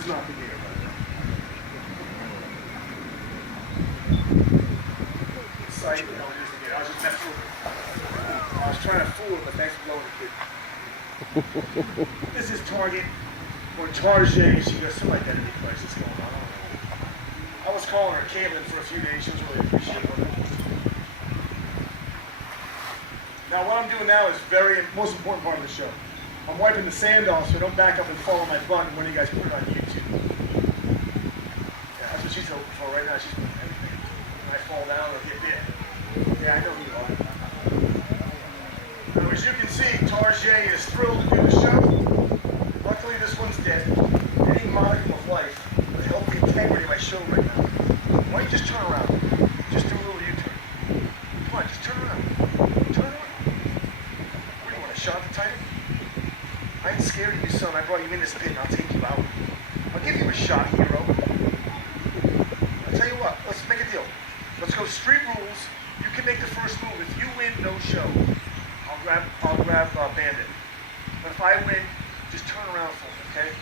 is not the Gator Boys. Site, no, it isn't Gator. I was just messing with it. I was trying to fool him, but thanks for blowing the kid. This is Target or Target. She got some identity crisis going on. I don't know. I was calling her Caitlin for a few days. She was really appreciative of it. Now what I'm doing now is most important part of the show. I'm wiping the sand off so I don't back up and fall on my butt when you guys put it on YouTube. Yeah, that's what she's hoping for right now. She's doing anything. When I fall down or get bit. Yeah, I know who you are. Now, as you can see, Tarjay is thrilled to do the show. Luckily, this one's dead. Any modicum of life would help the integrity of my show right now. Why don't you just turn around? Just do a little U-turn. Come on, just turn around. Turn around. What do you want, a shot at the title? I ain't scared of you, son. I brought you in this pit and I'll take you out. I'll give you a shot, hero. I'll tell you what, let's make a deal. Let's go street rules. You can make the first move. If you win, no show. I'll grab Bandit. But if I win, just turn around for me, okay?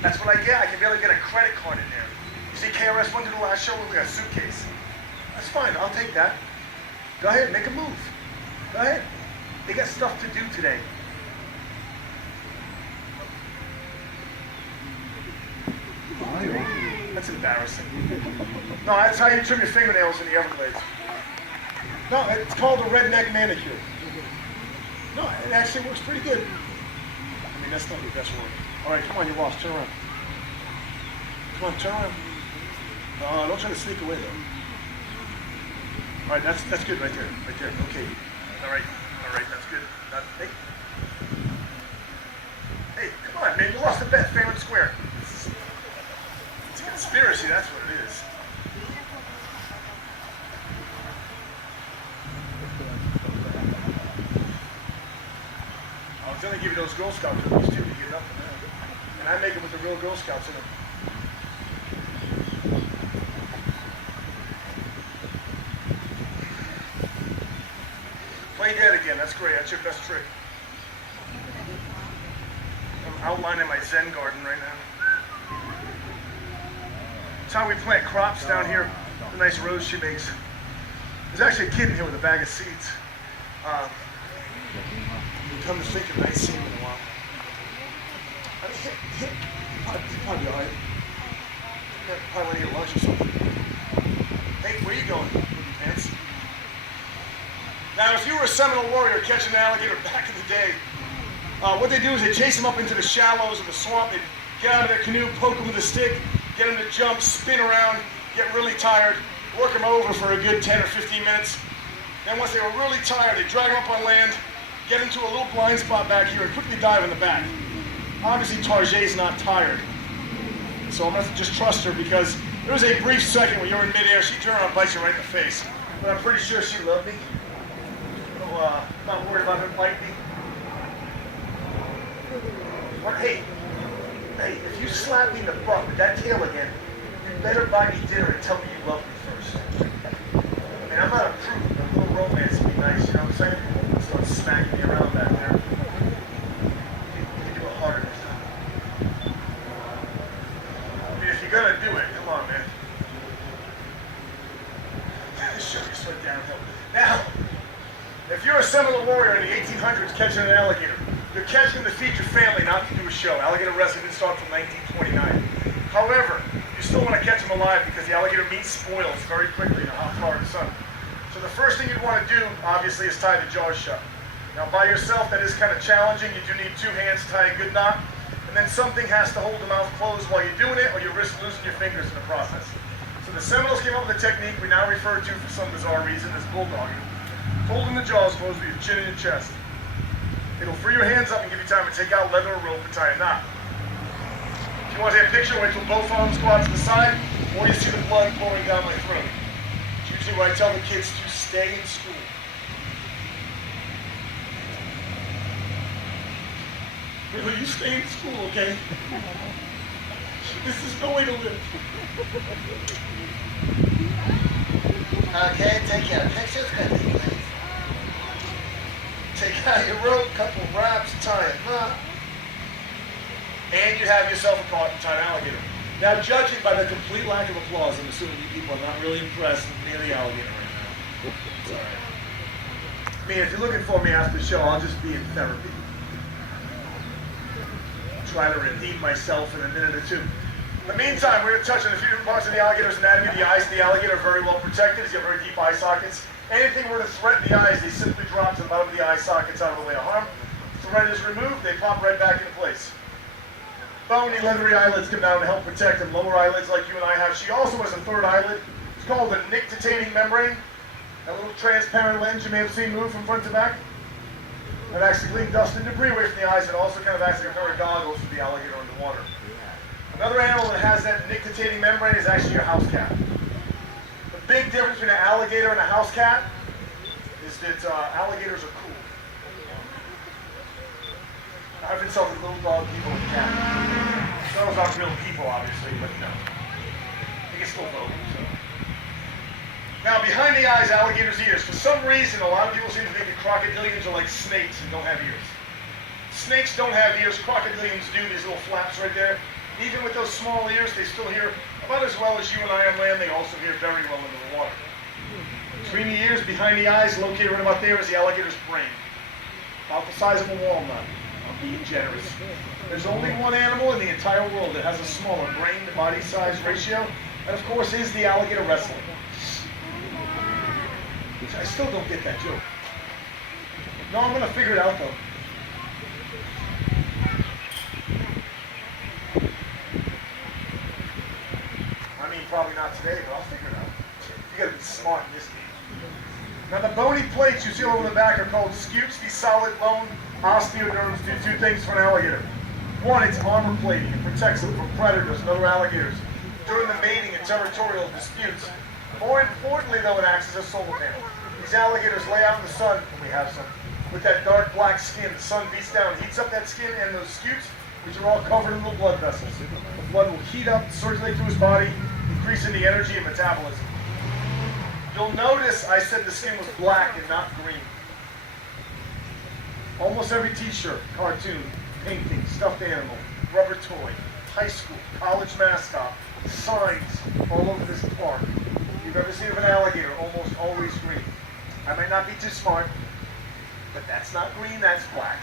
That's what I get. I can barely get a credit card in there. You see KRS went to the last show with a suitcase. That's fine. I'll take that. Go ahead, make a move. Go ahead. They got stuff to do today. That's embarrassing. No, that's how you trim your fingernails in the Everglades. No, it's called a redneck manicure. No, it actually works pretty good. I mean, that's not your best work. All right, come on, you lost. Turn around. Come on, turn around. No, don't try to sneak away, though. All right, that's good right there. Right there. Okay. All right, that's good. Hey. Hey, come on, man. You lost the bet, fair and square. It's a conspiracy, that's what it is. I was going to give you those Girl Scout cookies too to get it up in there. And I make them with the real Girl Scouts in them. Play dead again, that's great, that's your best trick. I'm outlining my Zen garden right now. That's how we plant crops down here. The nice rows she makes. There's actually a kid in here with a bag of seeds. Come to think of it, I ain't seen him in a while. He'll probably be all right. Probably want to eat lunch or something. Hey, where you going? Pants? Now, if you were a Seminole warrior catching an alligator back in the day, what they do is they chase them up into the shallows of the swamp. They get out of their canoe, poke them with a stick, get them to jump, spin around, get really tired, work them over for a good 10 or 15 minutes. Then once they were really tired, they drag them up on land, get into a little blind spot back here, and quickly dive in the back. Obviously, Tarjay's not tired, so I'm going to have to just trust her because there was a brief second when you were in midair, she turned around and bites you right in the face. But I'm pretty sure she loved me. So, not worried about her biting me. What, hey, if you slap me in the butt with that tail again, you better buy me dinner and tell me you love me first. I mean, I'm not a prude, but a little romance would be nice, you know what I'm saying? Start smacking me around back there. You can do it harder this time. I mean, if you're gonna do it, come on, man. Show you sweat downhill. Now, if you're a Seminole warrior in the 1800s catching an alligator, you're catching to feed your family, not to do a show. Alligator wrestling didn't start until 1929. However, you still want to catch them alive because the alligator meat spoils very quickly in a hot Florida sun. So the first thing you'd want to do, obviously, is tie the jaws shut. Now, by yourself, that is kind of challenging. You do need two hands to tie a good knot, and then something has to hold the mouth closed while you're doing it, or you risk losing your fingers in the process. So the Seminoles came up with a technique we now refer to, for some bizarre reason, as bulldogging. Holding the jaws closed with your chin in your chest. It'll free your hands up and give you time to take out leather or rope and tie a knot. If you want to take a picture, wait till both arms go out to the side, or you see the blood pouring down my throat. It's usually where I tell the kids to stay in school. Really, you stay in school, okay? This is no way to live. Okay, take your pictures, please. Take out your rope, couple wraps, tie a knot. and you have yourself a caught and tied alligator. Now, judging by the complete lack of applause, I'm assuming you people are not really impressed near the alligator right now. It's all right. I mean, if you're looking for me after the show, I'll just be in therapy. Try to redeem myself in a minute or two. In the meantime, we're going to touch on a few different parts of the alligator's anatomy. The eyes of the alligator are very well protected. He's got very deep eye sockets. Anything were to threaten the eyes, they simply drop to the bottom of the eye sockets out of the way of harm. The thread is removed, they pop right back into place. Bony, leathery eyelids come down to help protect them. Lower eyelids like you and I have. She also has a third eyelid. It's called a nictitating membrane. That little transparent lens you may have seen move from front to back. That acts to clean dust and debris away from the eyes. It also kind of acts like a pair of goggles for the alligator underwater. Another animal that has that nictitating membrane is actually your house cat. The big difference between an alligator and a house cat is that alligators are cool. I've insulted little dog people and cats. Those aren't real people, obviously, but no. They can still vote. So. Now, behind the eyes, alligators' ears. For some reason, a lot of people seem to think that crocodilians are like snakes and don't have ears. Snakes don't have ears. Crocodilians do. These little flaps right there. Even with those small ears, they still hear about as well as you and I on land. They also hear very well into the water. Between the ears, behind the eyes, located right about there is the alligator's brain. About the size of a walnut. I'm being generous. There's only one animal in the entire world that has a smaller brain to body size ratio, and of course is the alligator wrestler. I still don't get that joke. No, I'm going to figure it out though. I mean, probably not today, but I'll figure it out. You got to be smart in this game. Now, the bony plates you see all over the back are called scutes. These solid bone osteoderms do two things for an alligator. One, it's armor plating. It protects them from predators and other alligators during the mating and territorial disputes. More importantly, though, it acts as a solar panel. These alligators lay out in the sun, and we have some, with that dark black skin. The sun beats down, heats up that skin, and those scutes, which are all covered in little blood vessels. The blood will heat up, circulate through his body, increasing the energy and metabolism. You'll notice I said the skin was black and not green. Almost every t-shirt, cartoon, painting, stuffed animal, rubber toy, high school, college mascot, signs all over this park. If you've ever seen of an alligator, almost always green. I might not be too smart, but that's not green, that's black.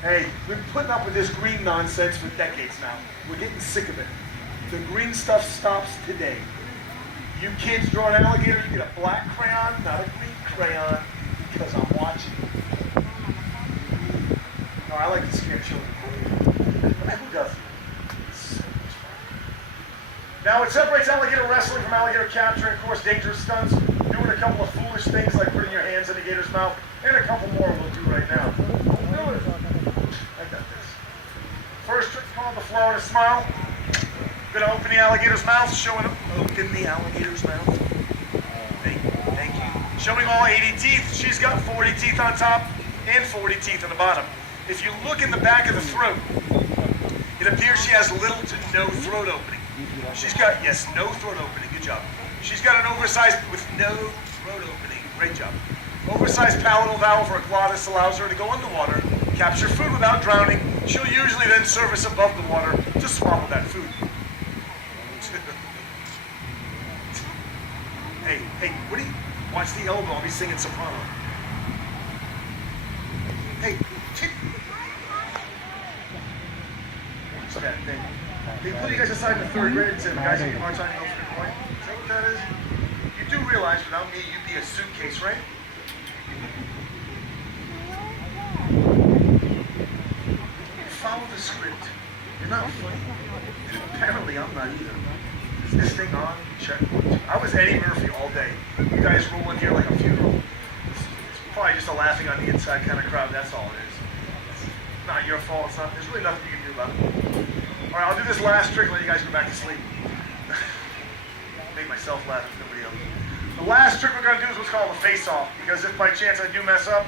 Hey, we've been putting up with this green nonsense for decades now. We're getting sick of it. The green stuff stops today. You kids draw an alligator, you get a black crayon, not a green crayon, because I'm watching. No, I like to scare children. Who doesn't? It's so much fun. Now, what separates alligator wrestling from alligator capture, and of course, dangerous stunts, doing a couple of foolish things like putting your hands in the gator's mouth, and a couple more we'll do right now. I got this. First trick called the Florida Smile. Gonna open the alligator's mouth, showing him. Open the alligator's mouth. Thank you. Showing all 80 teeth. She's got 40 teeth on top and 40 teeth on the bottom. If you look in the back of the throat, it appears she has little to no throat opening. She's got, yes, no throat opening. Good job. She's got an oversized, with no throat opening. Great job. Oversized palatal valve or a glottis allows her to go underwater, capture food without drowning. She'll usually then surface above the water to swallow that food. Hey, what do you... Watch the elbow, I'll be singing soprano. Hey, what's that thing? They put you guys aside in the third grade and said, guys, you hard time goes for point. Is that what that is? You do realize without me, you'd be a suitcase, right? Follow the script. You're not funny. And apparently, I'm not either. Is this thing on? Check. I was Eddie Murphy all day. You guys roll in here like a funeral. It's probably just a laughing on the inside kind of crowd. That's all it is. It's not your fault. It's not. There's really nothing you can do about it. All right, I'll do this last trick and let you guys go back to sleep. Make myself laugh if nobody else. The last trick we're going to do is what's called a face-off. Because if by chance I do mess up,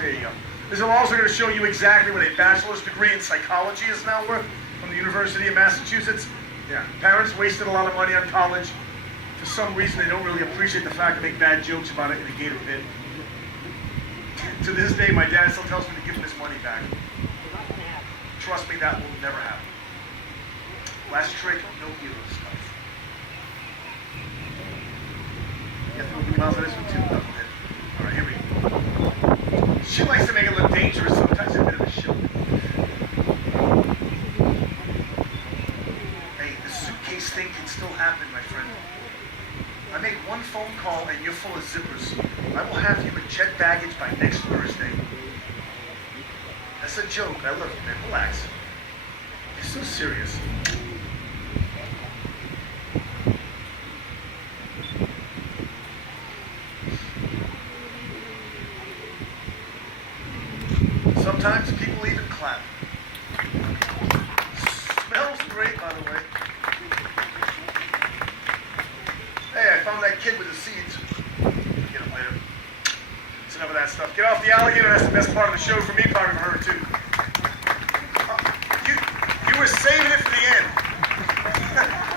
there you go. This is also going to show you exactly what a bachelor's degree in psychology is now worth from the University of Massachusetts. Yeah, parents wasted a lot of money on college. For some reason, they don't really appreciate the fact to make bad jokes about it in a gator pit. To this day, my dad still tells me to give him his money back. Trust me, that will never happen. Last trick, no hero stuff. You have to move miles on this one too. Knucklehead. Alright, here we go. She likes to make it look dangerous, sometimes a bit of a show. Hey, the suitcase thing can still happen, my friend. I make one phone call and you're full of zippers. I will have you in jet baggage by next Thursday. That's a joke. I love you, man. Relax. You're so serious. Sometimes people even clap. Smells great, by the way. Hey, I found that kid with the seeds. Get him later. That's enough of that stuff. Get off the alligator. That's the best part of the show for me, probably for her, too. You were saving it for the end.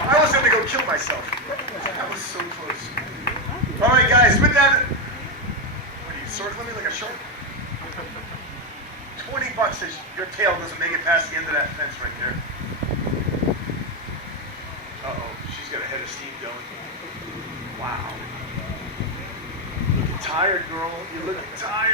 I was going to go kill myself. That was so close. All right, guys, with that... What are you, circling me like a shark? $20 says your tail doesn't make it past the end of that fence right there. Uh-oh, she's got a head of steam going. Wow. Looking tired, girl. You're looking tired.